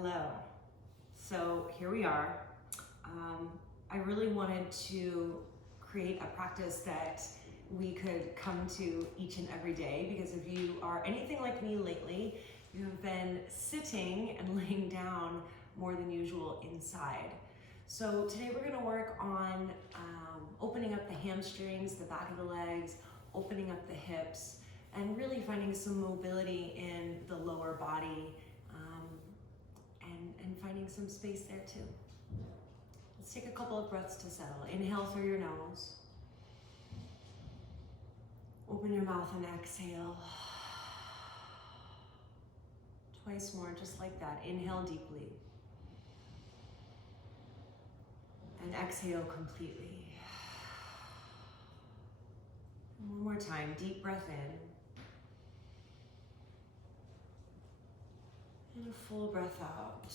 Hello. So here we are. I really wanted to create a practice that we could come to each and every day, because if you are anything like me lately, you have been sitting and laying down more than usual inside. So today we're going to work on opening up the hamstrings, the back of the legs, opening up the hips, and really finding some mobility in the lower body, and finding some space there too. Let's take a couple of breaths to settle. Inhale through your nose. Open your mouth and exhale. Twice more, just like that. Inhale deeply. And exhale completely. One more time, deep breath in. And a full breath out.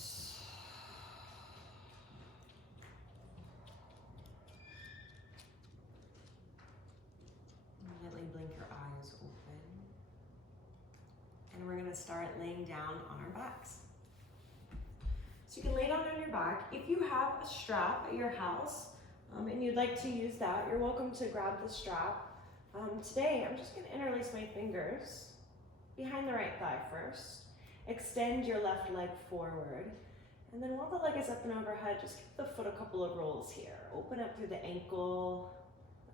Gently blink your eyes open. And we're going to start laying down on our backs. So you can lay down on your back. If you have a strap at your house and you'd like to use that, you're welcome to grab the strap. Today, I'm just going to interlace my fingers behind the right thigh first. Extend your left leg forward. And then while the leg is up and overhead, just give the foot a couple of rolls here. Open up through the ankle,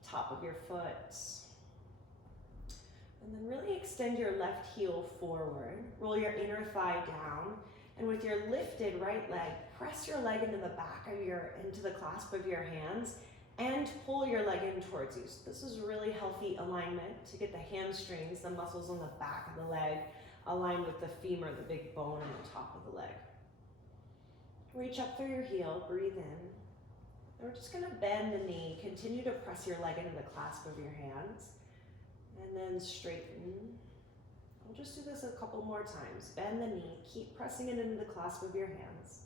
the top of your foot. And then really extend your left heel forward. Roll your inner thigh down. And with your lifted right leg, press your leg into the into the clasp of your hands and pull your leg in towards you. So this is really healthy alignment to get the hamstrings, the muscles on the back of the leg, aligned with the femur, the big bone on the top of the leg. Reach up through your heel, breathe in. And we're just gonna bend the knee. Continue to press your leg into the clasp of your hands. And then straighten. We'll just do this a couple more times. Bend the knee, keep pressing it into the clasp of your hands.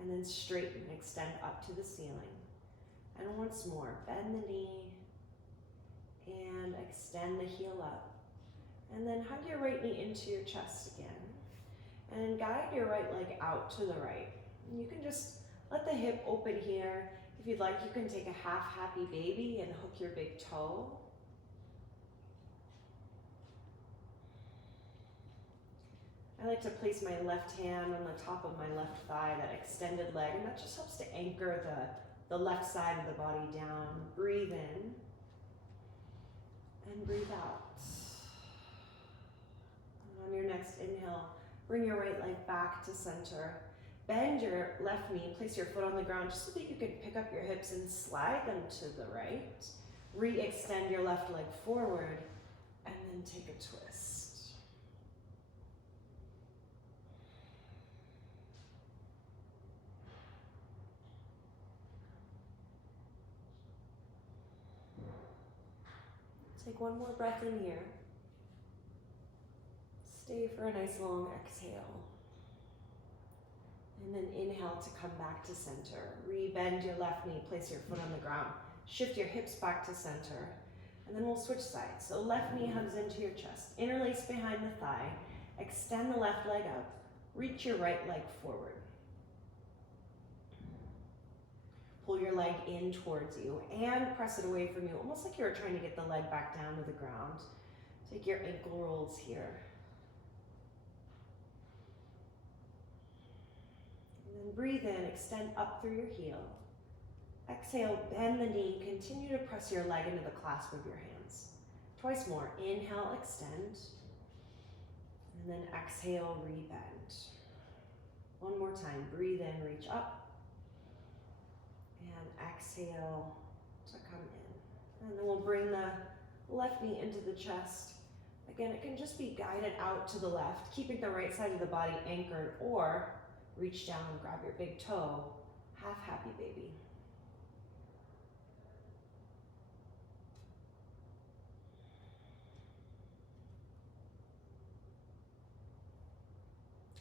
And then straighten, extend up to the ceiling. And once more, bend the knee and extend the heel up. And then hug your right knee into your chest again. And guide your right leg out to the right. And you can just let the hip open here. If you'd like, you can take a half happy baby and hook your big toe. I like to place my left hand on the top of my left thigh, that extended leg, and that just helps to anchor the left side of the body down. Breathe in and breathe out. On your next inhale, bring your right leg back to center. Bend your left knee, place your foot on the ground just so that you can pick up your hips and slide them to the right. Re-extend your left leg forward and then take a twist. Take one more breath in here. Stay for a nice long exhale. And then inhale to come back to center. Re-bend your left knee, place your foot on the ground. Shift your hips back to center. And then we'll switch sides. So left knee hugs into your chest. Interlace behind the thigh. Extend the left leg up. Reach your right leg forward. Pull your leg in towards you and press it away from you, almost like you were trying to get the leg back down to the ground. Take your ankle rolls here. And then breathe in, extend up through your heel. Exhale, bend the knee, continue to press your leg into the clasp of your hands. Twice more, inhale, extend. And then exhale, rebend. One more time, breathe in, reach up. And exhale to come in. And then we'll bring the left knee into the chest. Again, it can just be guided out to the left, keeping the right side of the body anchored, or reach down and grab your big toe, half happy baby.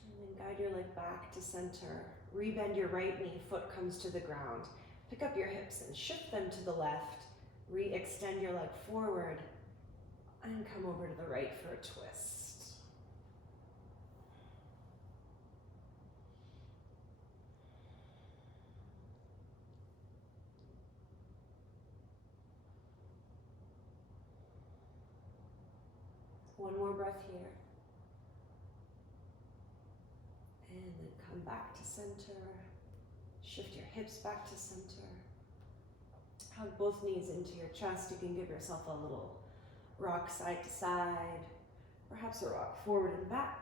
And then guide your leg back to center. Rebend your right knee, foot comes to the ground. Pick up your hips and shift them to the left. Re-extend your leg forward and come over to the right for a twist. One more breath here. And then come back to center. Shift your hips back to center. Hug both knees into your chest. You can give yourself a little rock side to side, perhaps a rock forward and back.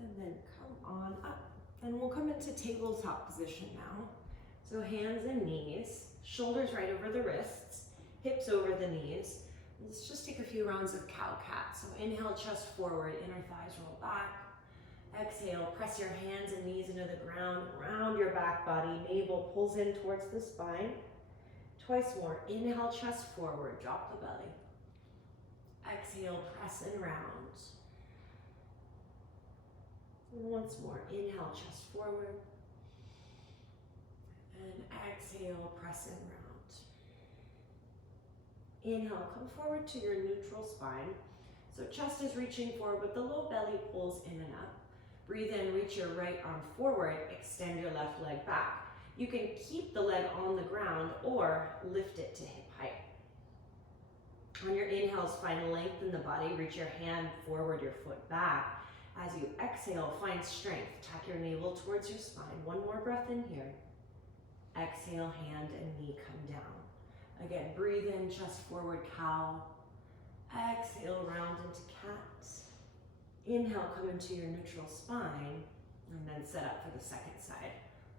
And then come on up. And we'll come into tabletop position now. So hands and knees, shoulders right over the wrists, hips over the knees. Let's just take a few rounds of cow-cat. So inhale, chest forward, inner thighs roll back. Exhale, press your hands and knees into the ground, round your back body, navel pulls in towards the spine. Twice more, inhale, chest forward, drop the belly. Exhale, press and round. And once more, inhale, chest forward. And exhale, press and round. Inhale, come forward to your neutral spine. So chest is reaching forward, but the low belly pulls in and up. Breathe in, reach your right arm forward, extend your left leg back. You can keep the leg on the ground or lift it to hip height. On your inhales, find length in the body, reach your hand forward, your foot back. As you exhale, find strength. Tuck your navel towards your spine. One more breath in here. Exhale, hand and knee come down. Again, breathe in, chest forward, cow. Exhale, round into cat. Inhale, come into your neutral spine, and then set up for the second side.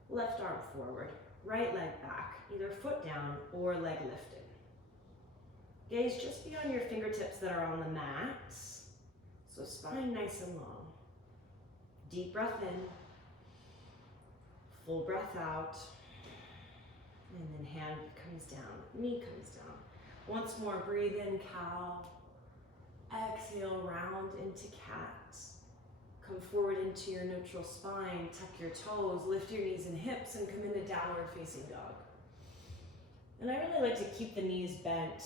Left arm forward, right leg back, either foot down or leg lifted. Gaze just beyond your fingertips that are on the mat. So spine nice and long. Deep breath in, full breath out, and then hand comes down, knee comes down. Once more, breathe in, cow. Exhale, round into cat. Come forward into your neutral spine, tuck your toes, lift your knees and hips, and come into downward facing dog. And I really like to keep the knees bent,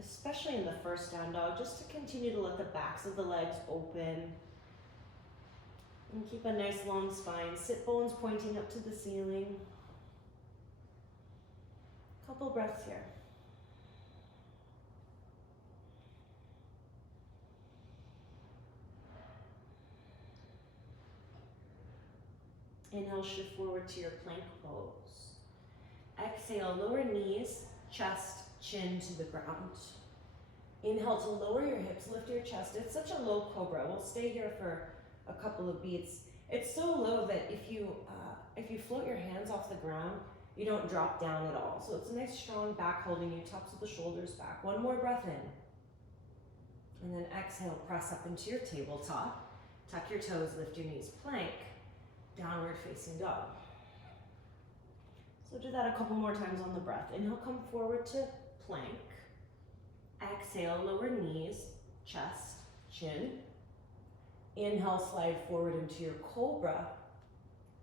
especially in the first down dog, just to continue to let the backs of the legs open. And keep a nice long spine, sit bones pointing up to the ceiling. Couple breaths here. Inhale, shift forward to your plank pose. Exhale, lower knees, chest, chin to the ground. Inhale to lower your hips, lift your chest. It's such a low cobra. We'll stay here for a couple of beats. It's so low that if you float your hands off the ground, you don't drop down at all. So it's a nice strong back holding you, tops of the shoulders back. One more breath in. And then exhale, press up into your tabletop. Tuck your toes, lift your knees, plank. Downward facing dog. So do that a couple more times on the breath. Inhale, come forward to plank. Exhale, lower knees, chest, chin. Inhale, slide forward into your cobra.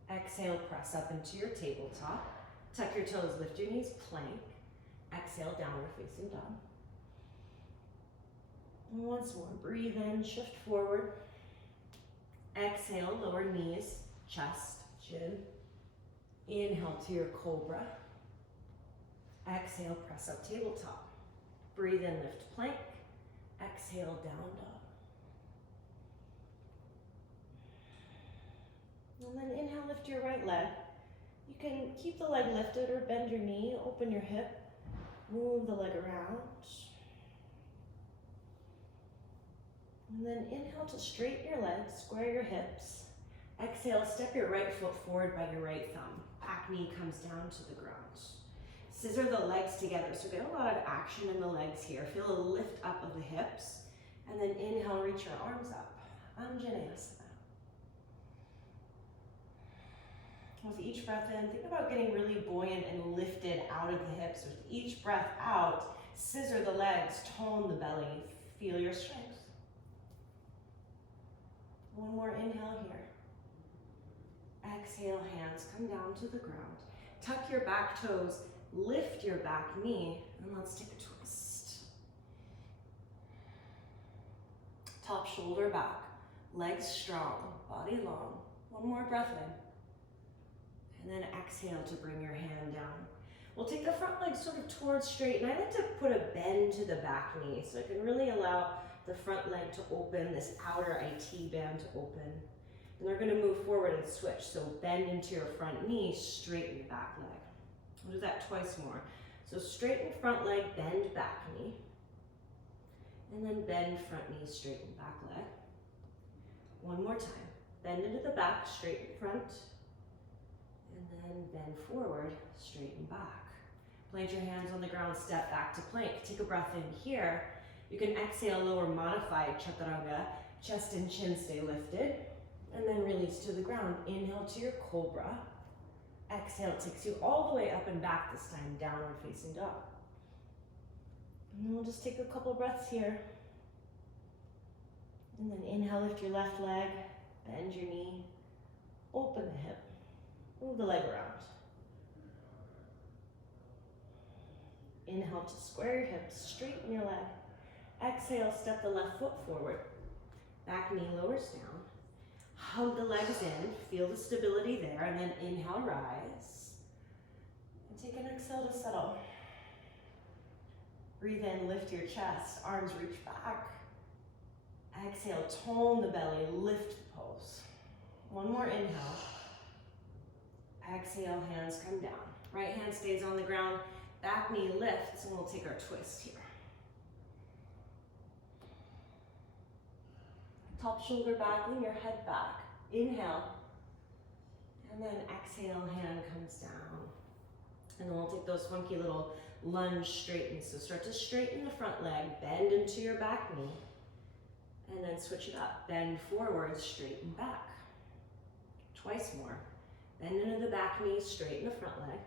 Exhale, press up into your tabletop. Tuck your toes, lift your knees, plank. Exhale, downward facing dog. And once more, breathe in, shift forward. Exhale, lower knees, chest, chin. Inhale to your cobra. Exhale, press up tabletop. Breathe in, lift plank. Exhale, down dog. And then inhale, lift your right leg. You can keep the leg lifted or bend your knee, open your hip, move the leg around. And then inhale to straighten your legs, square your hips. Exhale, step your right foot forward by your right thumb. Back knee comes down to the ground. Scissor the legs together, so get a lot of action in the legs here. Feel a lift up of the hips. And then inhale, reach your arms up. Anjaneyasana. With each breath in, think about getting really buoyant and lifted out of the hips. With each breath out, scissor the legs, tone the belly. Feel your strength. One more inhale here. Exhale, hands come down to the ground. Tuck your back toes, lift your back knee, and let's take a twist. Top shoulder back, legs strong, body long. One more breath in. And then exhale to bring your hand down. We'll take the front leg sort of towards straight, and I like to put a bend to the back knee so I can really allow the front leg to open, this outer IT band to open. And they're gonna move forward and switch. So bend into your front knee, straighten your back leg. We'll do that twice more. So straighten front leg, bend back knee. And then bend front knee, straighten back leg. One more time. Bend into the back, straighten front. And then bend forward, straighten back. Plant your hands on the ground, step back to plank. Take a breath in here. You can exhale, lower modified chaturanga. Chest and chin stay lifted. And then release to the ground. Inhale to your cobra. Exhale takes you all the way up and back, this time downward facing dog. And then we'll just take a couple breaths here. And then inhale, lift your left leg, bend your knee, open the hip, move the leg around. Inhale to square your hips, straighten your leg. Exhale, step the left foot forward. Back knee lowers down. Hug the legs in, feel the stability there, and then inhale, rise. And take an exhale to settle. Breathe in, lift your chest, arms reach back. Exhale, tone the belly, lift the pose. One more inhale. Exhale, hands come down. Right hand stays on the ground, back knee lifts, and we'll take our twist here. Top shoulder back, lean your head back. Inhale. And then exhale, hand comes down. And then we'll take those funky little lunge straightens. So start to straighten the front leg, bend into your back knee. And then switch it up. Bend forward, straighten back. Twice more. Bend into the back knee, straighten the front leg.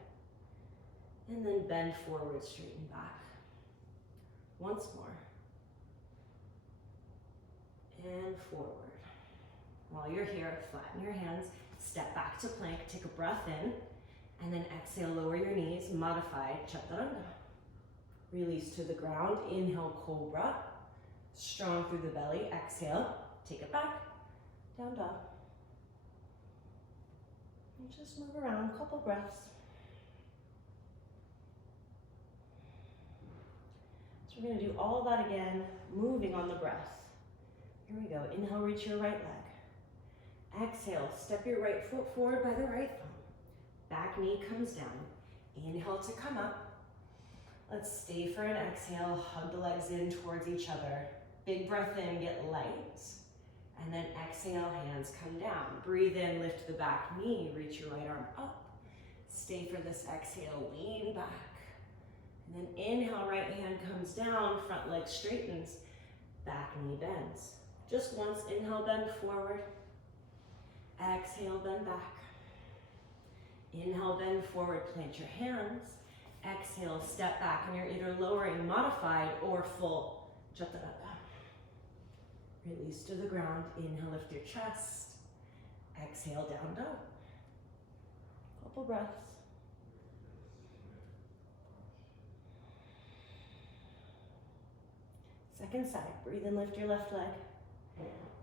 And then bend forward, straighten back. Once more. And forward. While you're here, flatten your hands, step back to plank, take a breath in, and then exhale, lower your knees, modified chaturanga. Release to the ground, inhale, cobra. Strong through the belly, exhale, take it back, down dog. And just move around, couple breaths. So we're gonna do all of that again, moving on the breath. Here we go, inhale, reach your right leg. Exhale, step your right foot forward by the right thumb. Back knee comes down. Inhale to come up. Let's stay for an exhale, hug the legs in towards each other. Big breath in, get light. And then exhale, hands come down. Breathe in, lift the back knee, reach your right arm up. Stay for this exhale, lean back. And then inhale, right hand comes down, front leg straightens, back knee bends. Just once, inhale, bend forward. Exhale, bend back. Inhale, bend forward, plant your hands. Exhale, step back, and you're either lowering modified or full chaturanga. Release to the ground, inhale, lift your chest. Exhale, down dog. Couple breaths. Second side, breathe in, lift your left leg.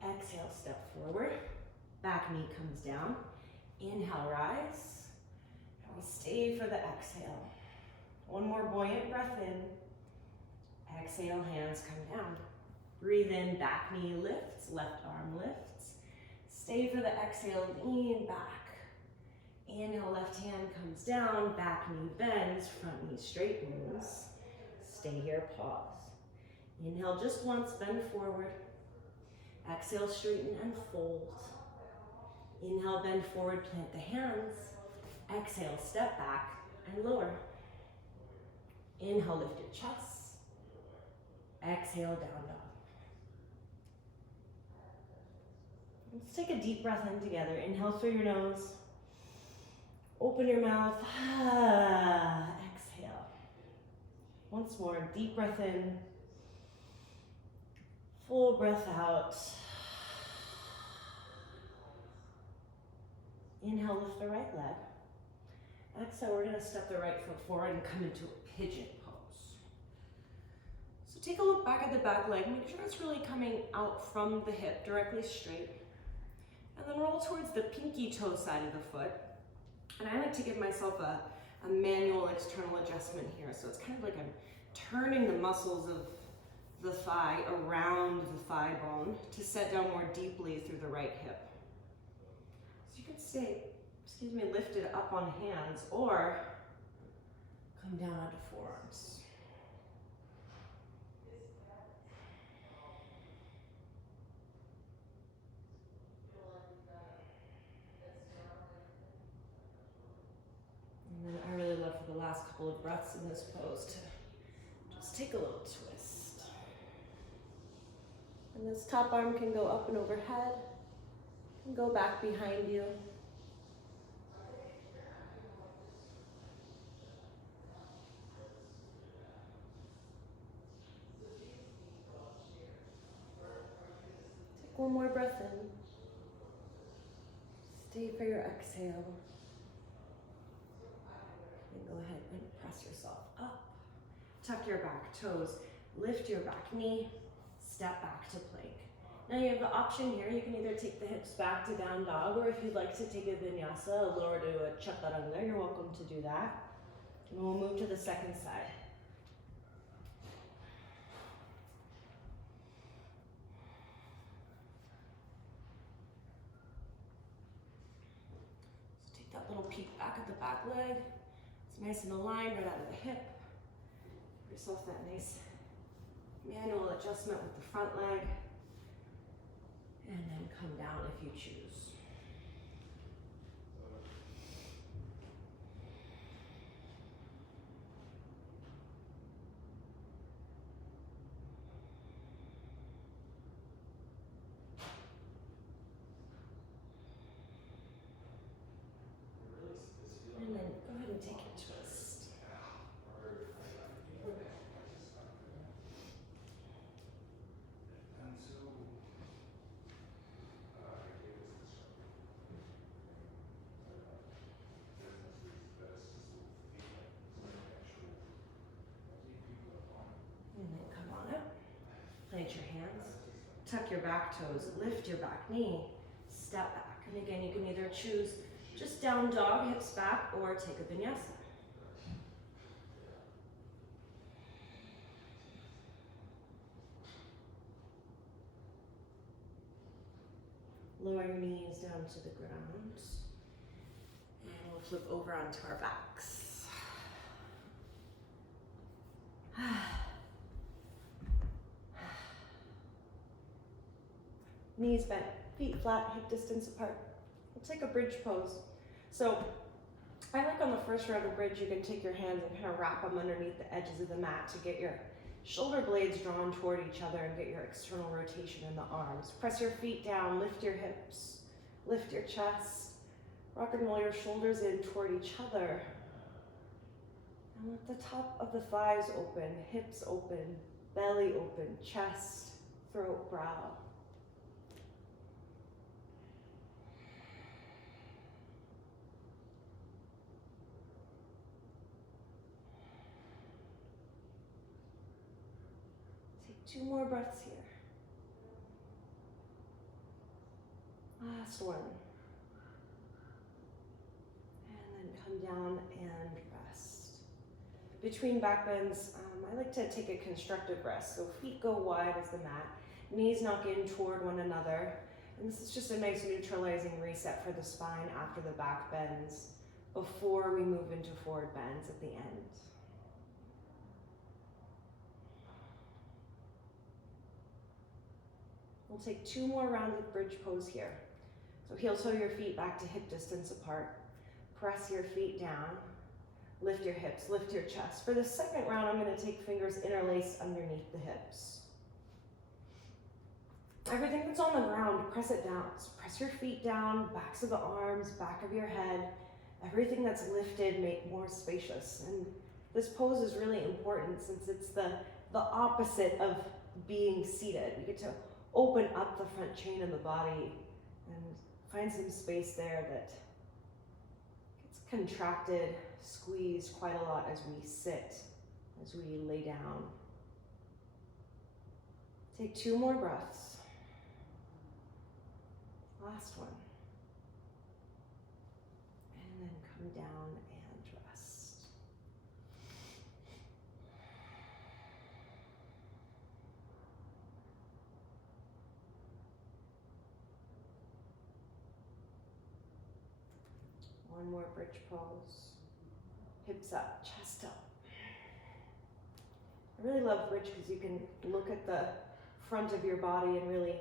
Exhale, step forward. Back knee comes down. Inhale, rise. And we stay for the exhale. One more buoyant breath in. Exhale, hands come down. Breathe in, back knee lifts, left arm lifts. Stay for the exhale, lean back. Inhale, left hand comes down, back knee bends, front knee straightens. Stay here, pause. Inhale just once, bend forward. Exhale, straighten and fold. Inhale, bend forward, plant the hands. Exhale, step back and lower. Inhale, lift your chest. Exhale, down dog. Let's take a deep breath in together. Inhale through your nose. Open your mouth. Exhale. Once more, deep breath in. Full breath out. Inhale, lift the right leg. Exhale, we're gonna step the right foot forward and come into a pigeon pose. So take a look back at the back leg. Make sure it's really coming out from the hip, directly straight. And then roll towards the pinky toe side of the foot. And I like to give myself a a manual external adjustment here. So it's kind of like I'm turning the muscles of the thigh around the thigh bone to set down more deeply through the right hip. So you can stay, lifted up on hands or come down onto forearms. And then I really love for the last couple of breaths in this pose to just take a little twist. And this top arm can go up and overhead and go back behind you. Take one more breath in. Stay for your exhale. And go ahead and press yourself up. Tuck your back toes. Lift your back knee. Step back to plank. Now you have the option here. You can either take the hips back to down dog, or if you'd like to take a vinyasa, lower to a chaturanga, you're welcome to do that. And we'll move to the second side. So take that little peek back at the back leg. It's nice and aligned right out of the hip. Give yourself that nice manual adjustment with the front leg. And then come down if you choose. And then go ahead and take your twist. And then come on up. Plant your hands. Tuck your back toes. Lift your back knee. Step back. And again, you can either choose just down dog, hips back, or take a vinyasa. Lower your knees down to the ground. And we'll flip over onto our backs. Knees bent, feet flat, hip distance apart. We'll take a bridge pose. So I like on the first round of bridge, you can take your hands and kind of wrap them underneath the edges of the mat to get your shoulder blades drawn toward each other and get your external rotation in the arms. Press your feet down, lift your hips, lift your chest. Rock and roll your shoulders in toward each other. And let the top of the thighs open, hips open, belly open, chest, throat, brow. Take 2 more breaths here. Last one. And then come down and rest. Between back bends, I like to take a constructive rest. So feet go wide as the mat, knees knock in toward one another. And this is just a nice neutralizing reset for the spine after the back bends before we move into forward bends at the end. We'll take 2 more rounds of bridge pose here. So heel toe your feet back to hip distance apart. Press your feet down. Lift your hips, lift your chest. For the second round, I'm going to take fingers interlace underneath the hips. Everything that's on the ground, press it down. So press your feet down, backs of the arms, back of your head. Everything that's lifted, make more spacious. And this pose is really important since it's the opposite of being seated. We get to open up the front chain of the body and find some space there that gets contracted, squeezed quite a lot as we sit, as we lay down. Take 2 more breaths. Last one. And then come down and rest. One more bridge pose. Hips up, chest up. I really love bridge because you can look at the front of your body and really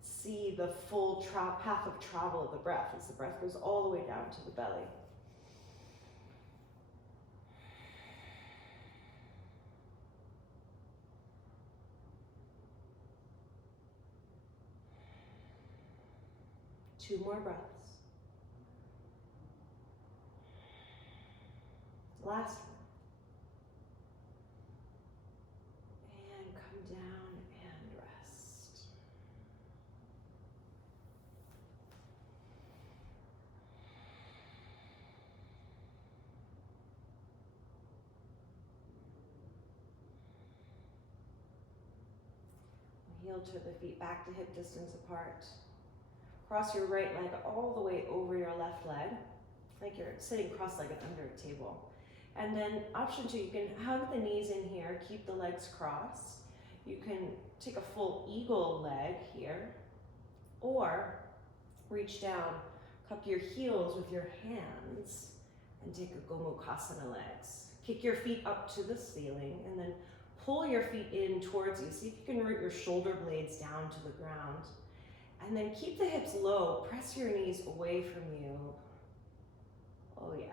see the full path of travel of the breath as the breath goes all the way down to the belly. Two more breaths. Last one. And come down and rest. Heel to the feet back to hip distance apart. Cross your right leg all the way over your left leg, like you're sitting cross-legged under a table. And then option two, you can hug the knees in here, keep the legs crossed. You can take a full eagle leg here, or reach down, cup your heels with your hands, and take a Gomukhasana legs. Kick your feet up to the ceiling, and then pull your feet in towards you. See if you can root your shoulder blades down to the ground. And then keep the hips low, press your knees away from you. Oh yeah.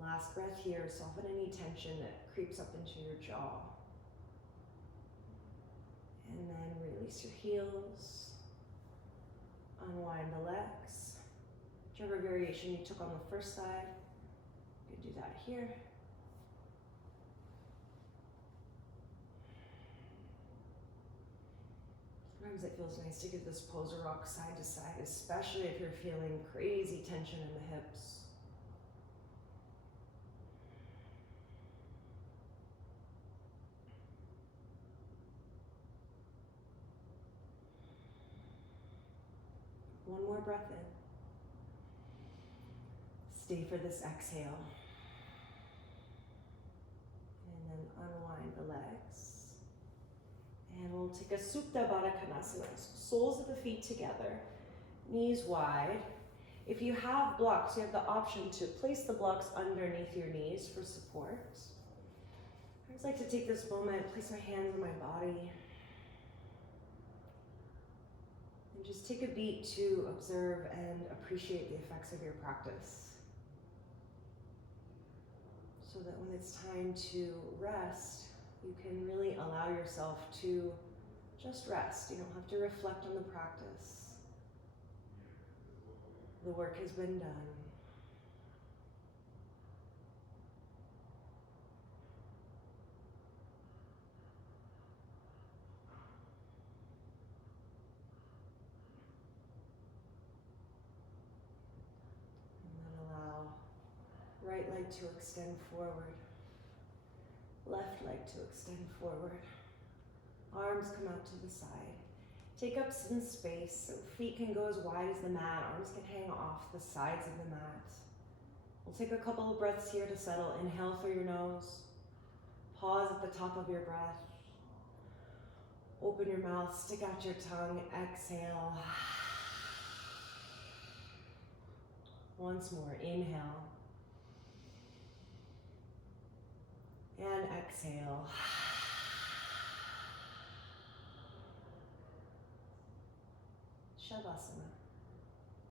Last breath here, soften any tension that creeps up into your jaw. And then release your heels, unwind the legs. Whichever variation you took on the first side, you can do that here. Sometimes it feels nice to give this pose a rock side to side, especially if you're feeling crazy tension in the hips. One more breath in. Stay for this exhale. And then unwind the legs. And we'll take a Supta Baddha Konasana. Soles of the feet together, knees wide. If you have blocks, you have the option to place the blocks underneath your knees for support. I just like to take this moment, place my hands on my body, and just take a beat to observe and appreciate the effects of your practice. So that when it's time to rest, you can really allow yourself to just rest. You don't have to reflect on the practice. The work has been done. Right leg to extend forward. Left leg to extend forward. Arms come out to the side. Take up some space so feet can go as wide as the mat. Arms can hang off the sides of the mat. We'll take a couple of breaths here to settle. Inhale through your nose. Pause at the top of your breath. Open your mouth, stick out your tongue, exhale. Once more, inhale. And exhale. Shavasana.